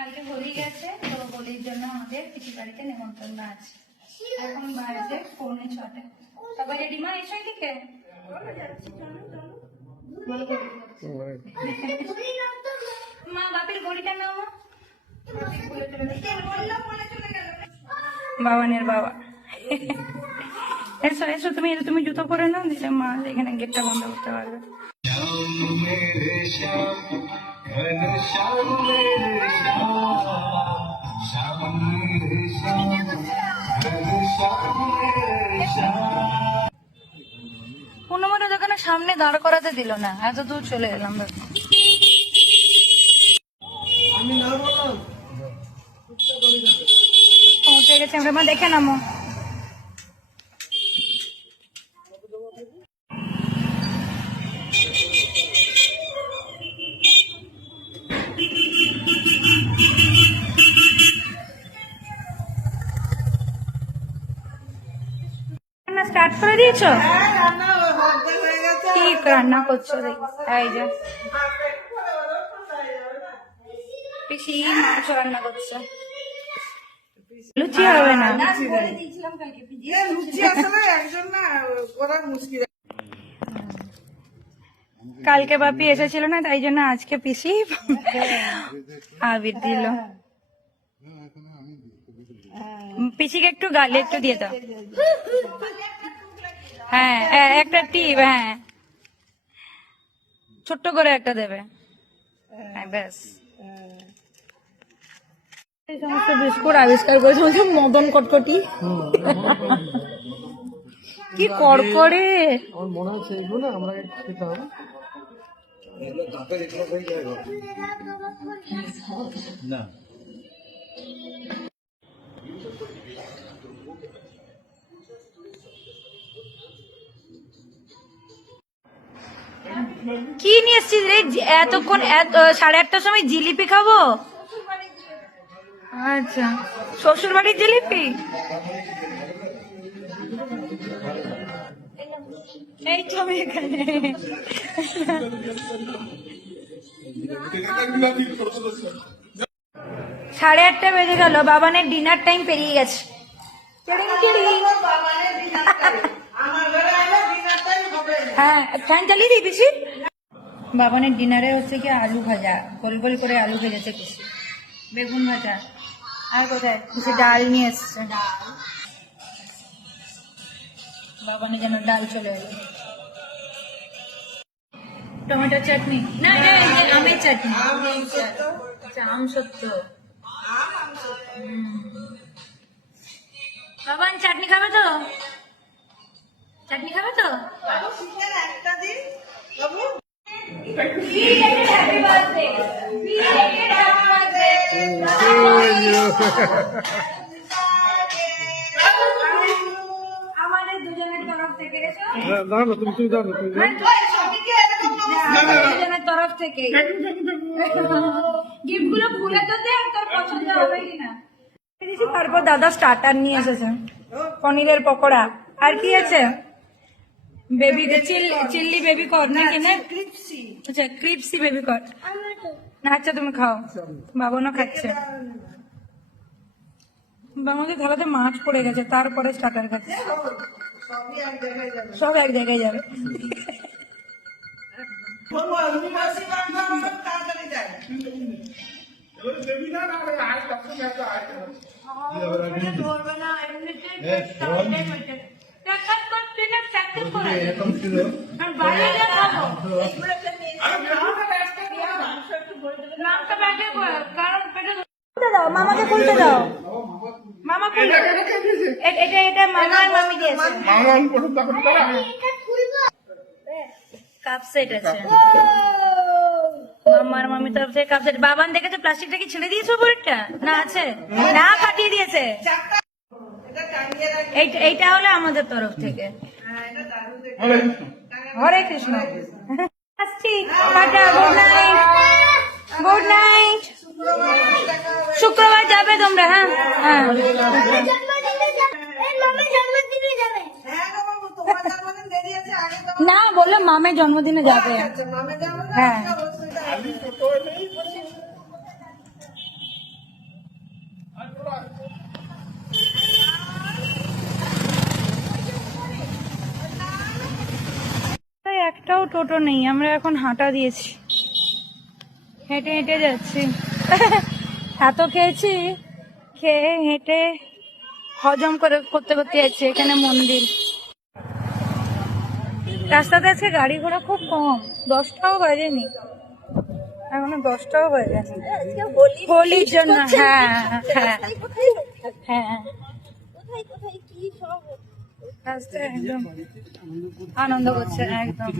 কালকে হোলি গেছে, তো হোলির জন্য আমাদের পিসির বাড়িতে নেমন্তন্ন আছে। এখন বাড়িতে 6:45। সবাই রেডি? মা এসো এদিকে। মা বাপের ঘড়িটা নাও। বাবানের বাবা এসো এসো, তুমি জুতো পরে নাও, দিলে মা এখানে গেটটা বন্ধ করতে পারবে। পূর্ণমোটা দোকানে সামনে দাঁড় করাতে দিল না, এত দূর চলে এলাম। পৌঁছে গেছে আমরা, মা দেখে নামো। স্টার্ট করে দিয়েছো? কি রান্না করছো? এই যে পিসি মাংস রান্না করছে। লুচি হবে না, কালকে বাপি এসেছিল না, তাই জন্য আজকে পিসি আবির দিল। পিসিকে একটু গালে একটু দিয়ে দাও। হ্যাঁ একটা টিপ, হ্যাঁ ছোট্ট করে একটা দেবে, ব্যাস। এই সমস্ত বিস্কুট আবিষ্কার করেছে মদন কটকটি। কি করকরে, আমার মনে হচ্ছে এগুলো আমরা খেতে হবে না। কি নিয়ে এসছিস রে এতক্ষণ? 8:30টার সময় জিলিপি খাবো? আচ্ছা, শ্বশুর বাড়ির জিলিপি। এই তো আমি এখানে। 8:30 বেজে গেল, বাবানের ডিনার টাইম পেরিয়ে গেছে। হ্যাঁ ফ্যান চালিয়ে দিই পিসি। বাবানের ডিনারে হচ্ছে কি আলু ভাজা, গোল গোল করে আলু ভেজেছে পিসি, বেগুন ভাজা, আর কোথায় পিসি ডাল নিয়ে এসছে। বাবানের যেন ডাল চলে এলো। টমেটো চাটনি না, আমের চাটনি, আম সত্য। বাবান চাটনি খাবে তো? চাটনি খাবে তো? আমাদের দুজনের তরফ থেকে দুজনের তরফ থেকে গিফট গুলো খুলে তো দেখ, তোর পছন্দ হবে কিনা। তারপর দাদা স্টার্টার নিয়ে এসেছে, পনিরের পকোড়া, আর কি আছে বেবি চিল্লি বেবি কর্ন নাকি না? আচ্ছা ক্রিপসি বেবি কর্ন। আচ্ছা তুমি খাও, বাবানও খাচ্ছে। আমাদের থালাতে মাছ পড়ে গেছে, তারপরে স্টার্টার খাচ্ছে। সব এক জায়গায় যাবে। মামাকে খুলতে দাও, মামা খুলবে। এটা মামা আর মামি দিয়েছে। কাপ সেট আছে মামার মামি তরফ থেকে, কাপ সেট। বাবান দেখেছে প্লাস্টিকটা কি ছেড়ে দিয়েছে উপরেরটা? না আছে, না ফাটিয়ে দিয়েছে। এইটা হলো আমাদের তরফ থেকে। হরে কৃষ্ণ। আসছি, tata, good night, good night. শুক্রবার যাবে তোমরা? হ্যাঁ হ্যাঁ, না বললো মামের জন্মদিনে যাবে। হ্যাঁ একটাও টোটো নেই, আমরা এখন হাঁটা দিয়েছি, হেঁটে হেঁটে যাচ্ছি। এত খেয়েছি, খেয়ে হেঁটে হজম করতে করতে যাচ্ছি। এখানে মন্দির, রাস্তাতে আজকে গাড়ি ঘোড়া খুব কম, 10টাও বাজেনি এখনো, 10টাও বাজেনি। হোলির জন্য, হ্যাঁ হ্যাঁ হ্যাঁ, রাস্তায় একদম আনন্দ করছে একদম।